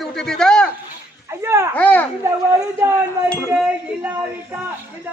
ஏத்தி விட்டுட்டு ஐயா இந்த வருதான் மரியே இல்லாவிட்டா இந்த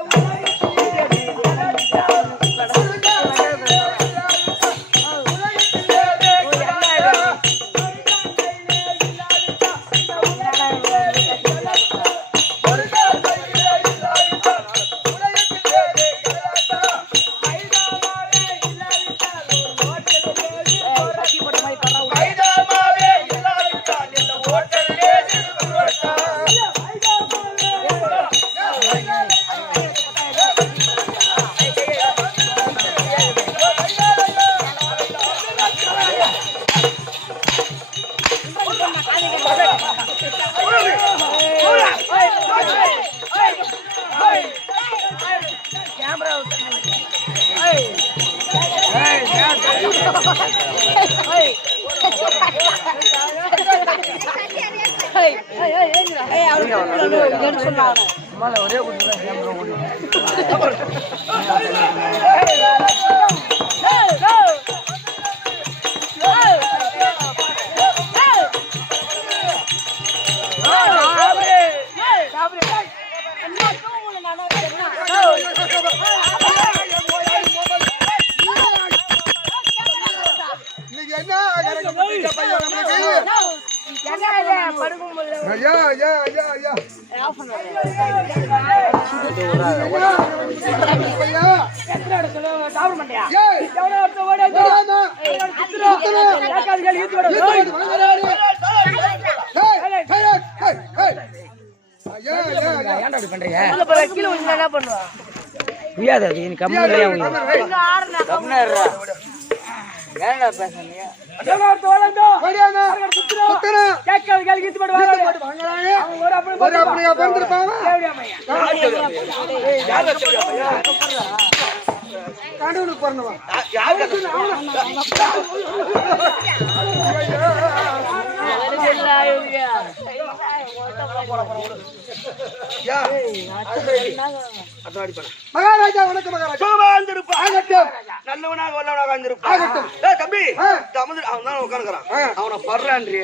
மகாராஜா வணக்கம் மகாராஜா நல்லவனாக வல்லவனாக இருந்திருப்பான் தம்பி அவன் உட்காந்துக்கிறான் அவனை படுறான்றிய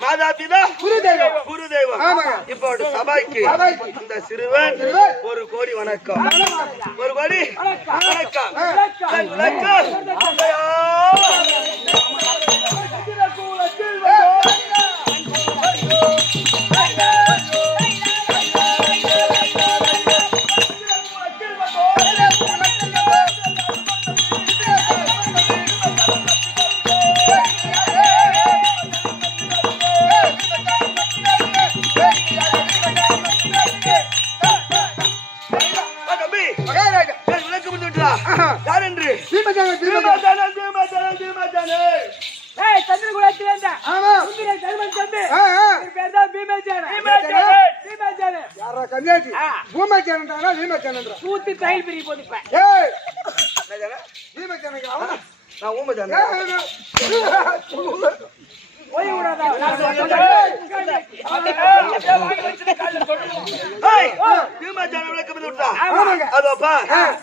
மாதா பிதா குரு தெய்வம் இப்போ சபைக்கு இந்த சிறுவன் ஒரு கோடி வணக்கம் ஒரு கோடி வணக்கம்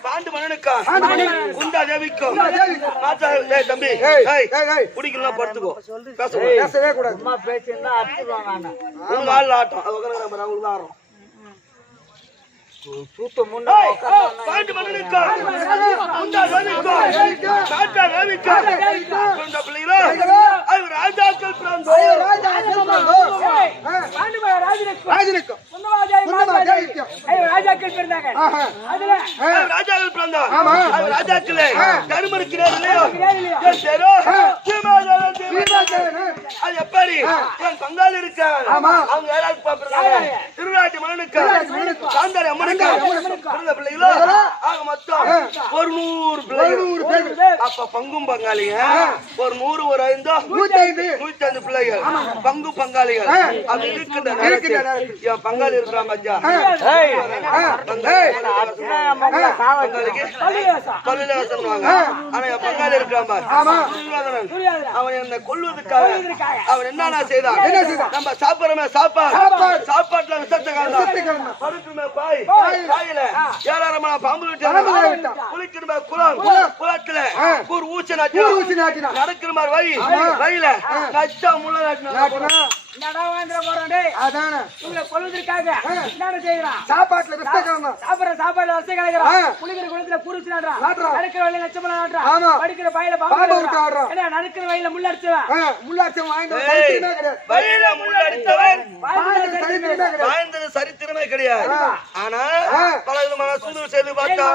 பாண்டு மன்னனுக்கும் குந்தா தேவிக்கும் தம்பி குடிக்கலாம் படுத்துக்கோ பேசவே கூடாது ஆட்டம் ஆடுறோம் பாண்டு மன்னனுக்கும் குந்தா தேவிக்கும் காட்டா தேவிக்கும் குந்த பிள்ளைகளோ அவர் ராஜாக்கள் ராஜாக்கள் பிறந்தாங்க ராஜாக்கள் பிறந்தார் ராஜாக்களே தர்மம் இருக்கிறார் இல்லையோ அது எப்படி என் பங்காளி இருக்கார் அவங்க யாராவது பாக்குறாங்க திருநாட்டு மன்னன் அம்மனுக்கு காந்தாரி அம்மனுக்கு பிறந்த பிள்ளைகளோ ஆக மொத்தம் ஒரு 100 பிள்ளைகள். அப்ப பங்கும் பங்காளிங்க ஒரு 100 ஒரு 105 பிள்ளைகள் பங்கு பங்காளிகள். அது இருக்கின்ற என் பங்காளி இருக்கிறான் மச்சா ஆனா என் பங்காளி இருக்கான் பார் அவன் என்னை கொல்வதற்காக அவன் என்னன்னா செய்தான் நம்ம சாப்பிடுறமே சாப்பாட்டுல விஷத்தை காரணம் படுக்குமே பாய் பாயில ஏராளமான பாம்பு விட்டு குளிக்கணுமே குளத்துல ஒரு ஊசி நாட்டினா நடக்கிற மாதிரி வழியில நச்சா முள்ள நாட்டினா சாப்பாட்டுல சாப்பாடு வசதி கலக்கிறான் குளிக்கிற குளத்துல குருச்சு நாடுறான் நடக்கிற வழியில நச்சமல நாட்டுறான் படிக்கிற பயில நடக்கிற வழியில முள்ளடிச்சவன் வாழ்ந்தது சரித்திரமே கிடையாது. ஆனா பல விதமான சூழ்நிலை செய்து பார்த்தா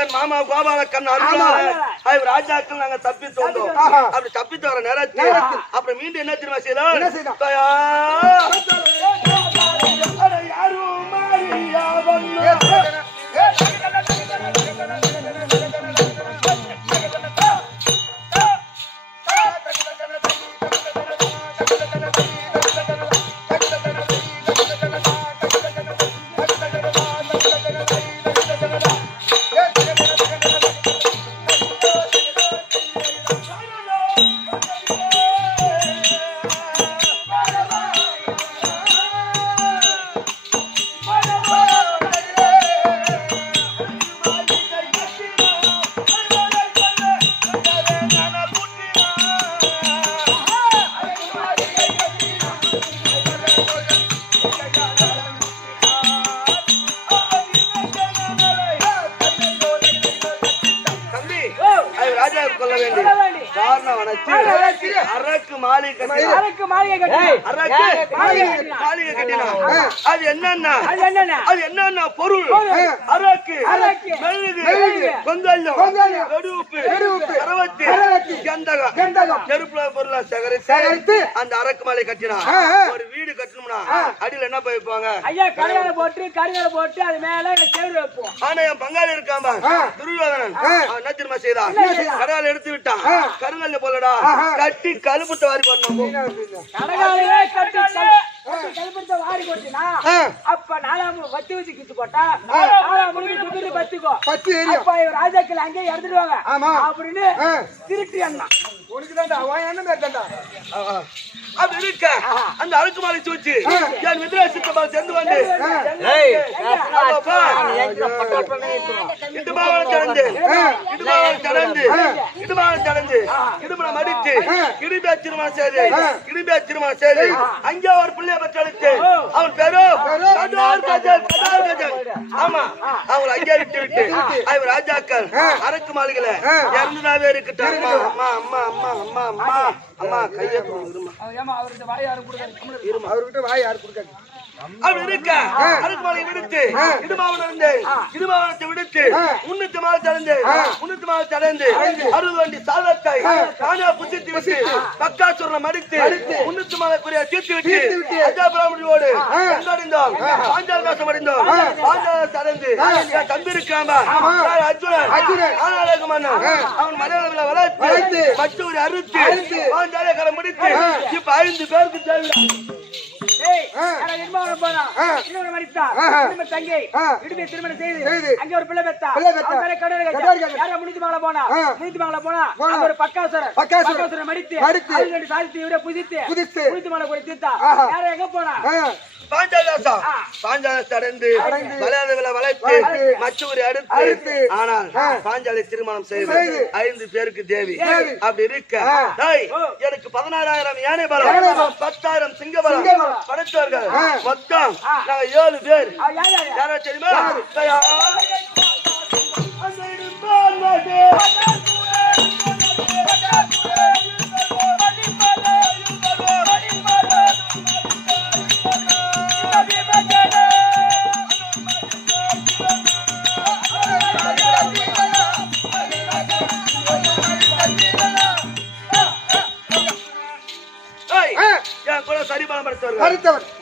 என் மாமா கோபால கண் அருள் ராஜாக்கள் நாங்க தப்பித்து வந்தோம். அப்படி தப்பித்து வர நேரத்தில் அப்புறம் மீண்டும் என்ன தெரியுமா செய்யலாம் அரக்கு மாளிகை கட்டினா அது என்னன்னா பொருள் அரக்கு மெழுகு கொந்தல்யம் வெடுப்பு கரவத்தி கந்தகம் நெருப்புல பொருளை சேகரித்து அந்த அரக்கு மாளிகை கட்டினா ஒரு வீடு கட்டணும்னா அடியில என்ன வைப்பாங்க ஐயா கரையால போட்டு அது மேல சேறு வைப்போம். ஆனா என் பங்காளி இருக்காம துரியோதனன் என்ன திரும்ப செய்தான் கரையால எடுத்து விட்டான் கருங்கல்ல போலடா கட்டி கழுப்புத்த வாரி போடணும் கடகாலே கட்டி கழுப்புத்த வாரி போட்டினா அப்ப நாலாம் வத்தி வச்சு கிச்சு போட்டா நாலாம் முடிஞ்சு துபிரி பத்திக்கோ பத்தி ஏறி அப்ப ராஜாக்கள் அங்கே எடுத்துடுவாங்க அப்படின்னு திருட்டி அண்ணா உனக்கு தான்டா அவன் என்ன மேட்டா அப்படி இருக்க அந்த அழுக்கு மாலை வச்சு என் வித்ரா சித்தப்பா சேர்ந்து வந்து இடுமனை மடித்து இடும்பியா திருமணம் செய்து அங்கே ஒரு பிள்ளைய பெற்றெடுத்து அவன் பேரு ஆமா அவங்களை அங்கே விட்டு அவர் ராஜாக்கள் அரக்கு மாளிகளை இறந்துதாவே இருக்கட்டும். அம்மா அம்மா அம்மா அம்மா அம்மா அம்மா கையை அவர்கிட்ட வாய் யாரும் கொடுக்காது அப்படி இருக்க அரக்கு மாலை விடுத்து இடுமாவனத்தை விடுத்து உன்னத்து மாலை தடந்து 60 வண்டி சாதத்தை தானா புசித்து விட்டு பக்காசுரனை மடித்து உன்னத்து மாலைக்குரிய தீர்த்து விட்டு அஜாபிராமணியோடு கொண்டாடிந்தோம் பாஞ்சால தேசம் அடைந்தோம் பாஞ்சால தடந்து தம்பி இருக்காம அர்ஜுனன் அவன் மலையாள வளர்த்து மற்றொரு அறுத்து பாஞ்சால கரை முடித்து இப்ப 5 பேருக்கு தேவை திருமணம் செய்து அங்க ஒரு பிள்ளை பெத்தா போனா பக்காசுரன் மடித்து சாதித்து புதித்து மாலை கூட தீர்த்தா எங்க போனா பாஞ்சாலத்தை அடைந்து மலையாள வளர்த்து மற்றொரு அடுத்து ஆனால் பாஞ்சாலை திருமணம் செய்து 5 பேருக்கு தேவி. அப்படி இருக்க எனக்கு 16,000 யானை பலம் 10,000 சிங்க பலம் படைத்தவர்கள் மொத்தம் நாங்க 7 பேர். யாரா தெரியுமா? சரிபாலம் படைத்தவர்கள்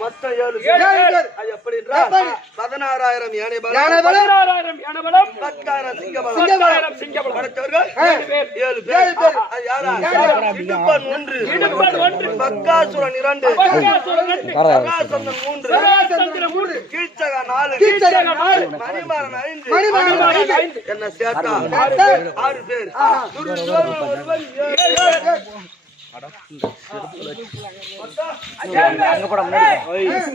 மொத்தம் 7 ஏழு பேர். பேர். அது எப்படி என்றால் 16,000 யானை பலம், 16,000 யானை பலம், 10,000 சிங்க பலம். 10,000 சிங்க பலம். படைத்தவர்கள் 7 பேர். ஏழு பேர். அது யாரா? இடும்பன் 1, இடும்பன் 1, பக்காசுரன் 2, பக்காசுரன் 2, சராசந்தன் 3, சராசந்திரன் 3, கீச்சகா 4, கீச்சகா 4, மணிமாறன் 5, மணிமாறன் 5, என்ன சேர்த்தா 6 பேர். துரியோதனன் ஒருவன் 7 பேர்.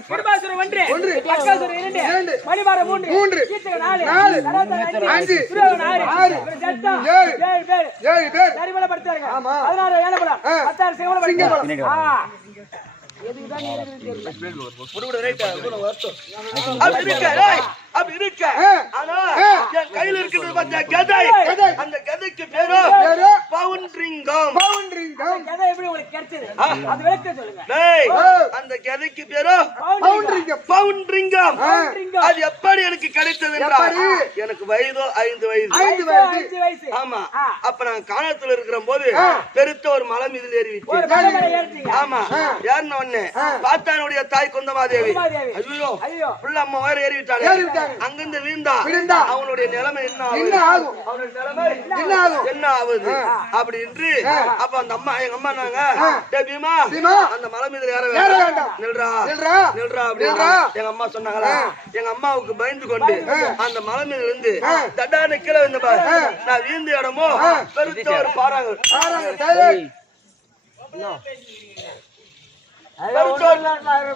கிருபாசுரன் 1, பக்காசுரன் 2, மணிமாறன் 3, கீச்சகா 4, சராசந்திரன் 5, துரியோதனன் 6, ஜட்டா 7 பேர். சரிபல படுத்தாருங்க. 16 யானை பலம், 10,000 சிங்க பலம். எதுக்குதான் நீ இருக்குது? புடுபுடு ரைட்டா கூட வரட்டும். அப்படி இருக்க, ஏய், அப்படி இருக்க. ஆனா என் கையில இருக்கிறது பார்த்தா கதை. அந்த கதைக்கு பேரு பவுண்டரிங்கம். கதை எப்படி உங்களுக்கு கிடைச்சது? அது விளக்க சொல்லுங்க. டேய், அந்த கதைக்கு பேரு பவுண்டரிங்கம். அது எப்படி எனக்கு கிடைத்தது என்றால், எனக்கு வயதோ 5 வயது. 5 வயசு. ஆமா. அப்ப நான் காணத்துல இருக்கிற போது பெருத்த ஒரு மலை மீது ஏறி ஒரு விட்டேன். மலை மேல ஏறிட்டீங்க. ஆமா. ஏறின உடனே பார்த்தானுடைய தாய் குந்தமாதேவி, ஐயோ ஐயோ, புள்ள அம்மா வேற ஏறி விட்டாளே. அங்கிருந்து வீழ்ந்தா அவனுடைய நிலைமை என்ன ஆகும்? அவனுடைய நிலைமை என்ன ஆகுது அப்படி என்று அப்ப அந்த அம்மா, எங்க அம்மா நாங்க, டேய் பீமா, அந்த மலை மீது ஏற வேண்டாம், நில்றா அப்படின்னா எங்க அம்மா சொன்னாங்களா. எங்க அம்மாவுக்கு பயந்து கொண்டு அந்த மலை மீது இருந்து தட்டான கீழே வந்து பாரு. நான் வீழ்ந்த இடமோ பெருத்த ஒரு பாறாங்கல்.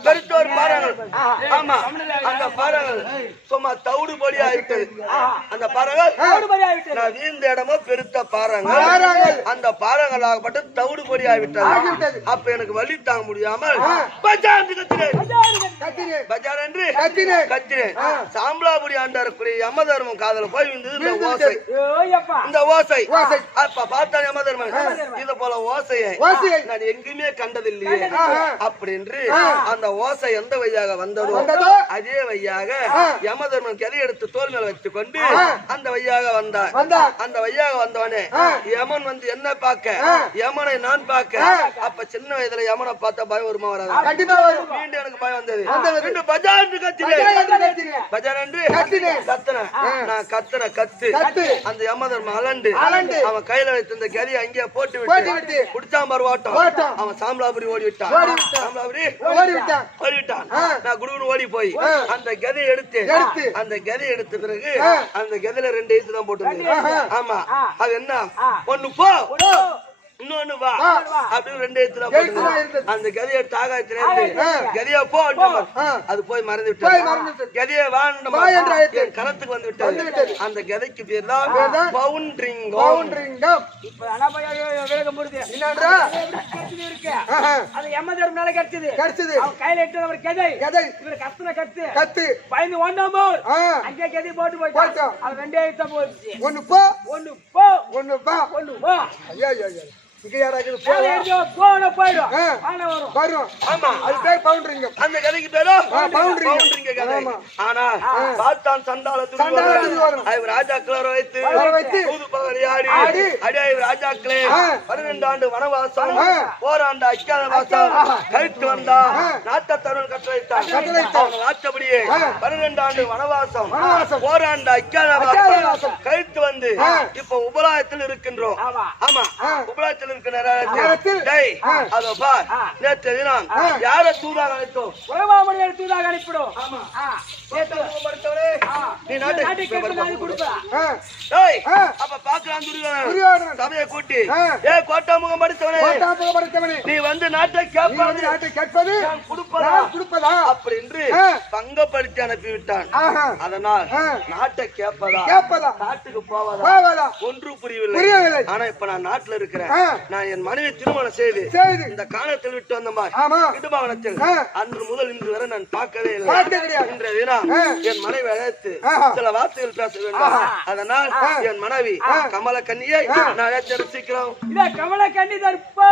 பெருத்தோர் பாறாங்கல். ஆமா. அந்த பாறாங்கல் சும்மா தவிடு பொடி ஆயிட்டது. அந்த பாறாங்கல் நான் வீழ்ந்த இடமோ பெருத்த பாறாங்கல். அந்த பாறாங்கல் ஆகப்பட்டு தவிடு பொடி ஆகிவிட்டது. அப்ப எனக்கு வலி தாங்க முடியாமல் பஜார் பஜார் என்று கத்தினேன். சாம்பலாபுரி ஆண்டாருக்குரிய யமதர்மன் காதல போய் விழுந்தது இந்த ஓசை. அப்ப பார்த்தா யமதர்மன் இத போல ஓசையை நான் எங்குமே கண்டதில்லையே அப்படி என்று அந்த ஓசை எந்த வழியாக வந்ததோ அதே வழியாக யமதர்மன் கதை எடுத்து தோல் மேல வச்சு கொண்டு அந்த வழியாக வந்தார். அந்த வழியாக வந்தவனே யமன் வந்து என்ன பார்க்க, யமனை நான் பார்க்க. அப்ப சின்ன வயதுல யமனை பார்த்தா பயம் வருமா வராது? மீண்டும் எனக்கு பயம் வந்தது. மீண்டும் பஜார் கத்தினேன். பஜார் என்று கத்தினேன். நான் கத்துன கத்து அந்த யமதர்மன் அலண்டு அவன் கையில வைத்த இந்த கதையை அங்கேயே போட்டு விட்டு குடிச்சான் பாரு ஓட்டம். அவன் சாம்பலாபுரி ஓடி விட்டான். நான் குடுகுடு ஓடி போய் அந்த கதை எடுத்து அந்த கதை எடுத்த பிறகு அந்த கதையில 2 எழுத்து தான் போட்டு. ஆமா. அது என்ன? ஒண்ணு போ, இன்னொன்னு வா அப்படின்னு 2 எழுத்துல போட்டு அந்த கதையை எடுத்து ஆகாயத்துல கதையா போ, அது போய் மறந்து விட்டது. கதையை வா என் கணத்துக்கு வந்து விட்டது. அந்த கதைக்கு பேர் தான் பவுண்டரிங்கம். இப்ப விவேகம் புரியுது. அது யமதர்மனால கிடைச்சது. அவன் கையில எட்டு ஒரு கதை. இவர் கத்துன கத்து பயந்து ஒண்ணாமோ அங்கே கதை போட்டு போயிட்டான். அது 2 எழுத்தா போச்சு. ஒண்ணு போ, ஒண்ணு வா. அந்த கதைக்கு பேரும் பவுண்டரிங்க கதை. ஆனா பார்த்தான் சண்டாளத்துக்கு ராஜாக்கள வைத்து ஆடி ராஜாக்களே 12 ஆண்டு வனவாசம், ஓராண்டு அஜ்ஞாதவாசம் கழித்து வந்தா நாட்ட தருண் கட்டளையிட்டான். ஆச்சபடியே 12 ஆண்டு வனவாசம், ஓராண்டு அஜ்ஞாதவாசம் கழித்து வந்து இப்ப உபலாயத்தில் இருக்கின்றோம். ஆமா, உபலாயத்தில் யார தூதாக அழைத்தோம்? தூதாக அனுப்பிடும். சபையை கூட்டி கோட்டாமுகம் படித்தவனே நீ வந்து நாட்டை கேட்பது கொடுப்பதா அப்படி என்று பங்கப்படுத்தி அனுப்பிவிட்டான். அதனால் நாட்டை கேட்பதா நாட்டுக்கு போவதா ஒன்று புரியவில்லை. ஆனா இப்ப நான் நாட்டுல இருக்கிறேன். நான் என் மனைவி திருமணம் செய்து இந்த காலத்தில் விட்டு வந்த மாதிரி இடுபாவனத்தில் அன்று முதல் இன்று வரை நான் பார்க்கவே இல்லை. இன்றைய தினம் என் மனைவி அழைத்து சில வார்த்தைகள் பேச வேண்டும். அதனால் என் மனைவி கமல கண்ணியை நான் ரசிக்கிறோம். கமல கண்ணி தற்பா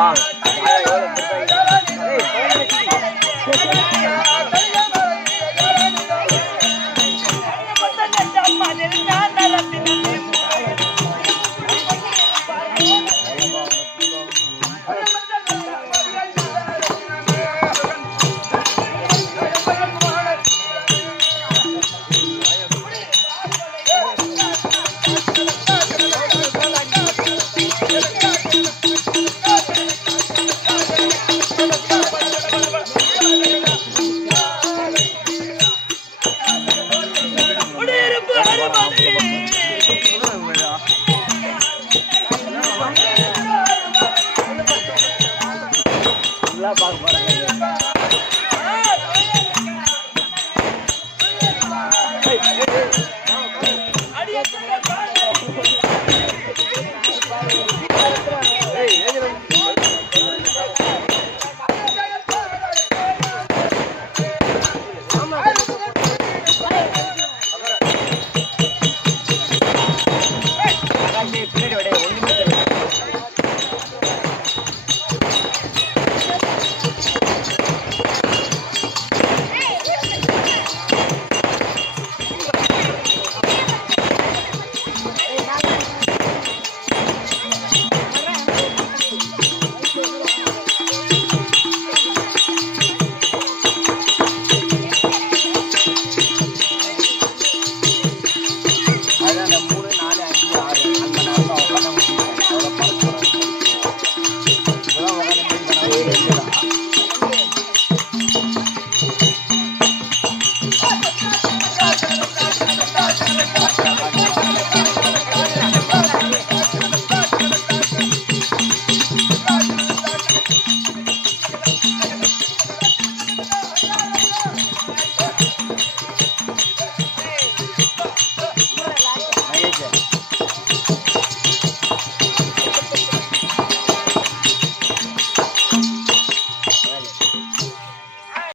Wow.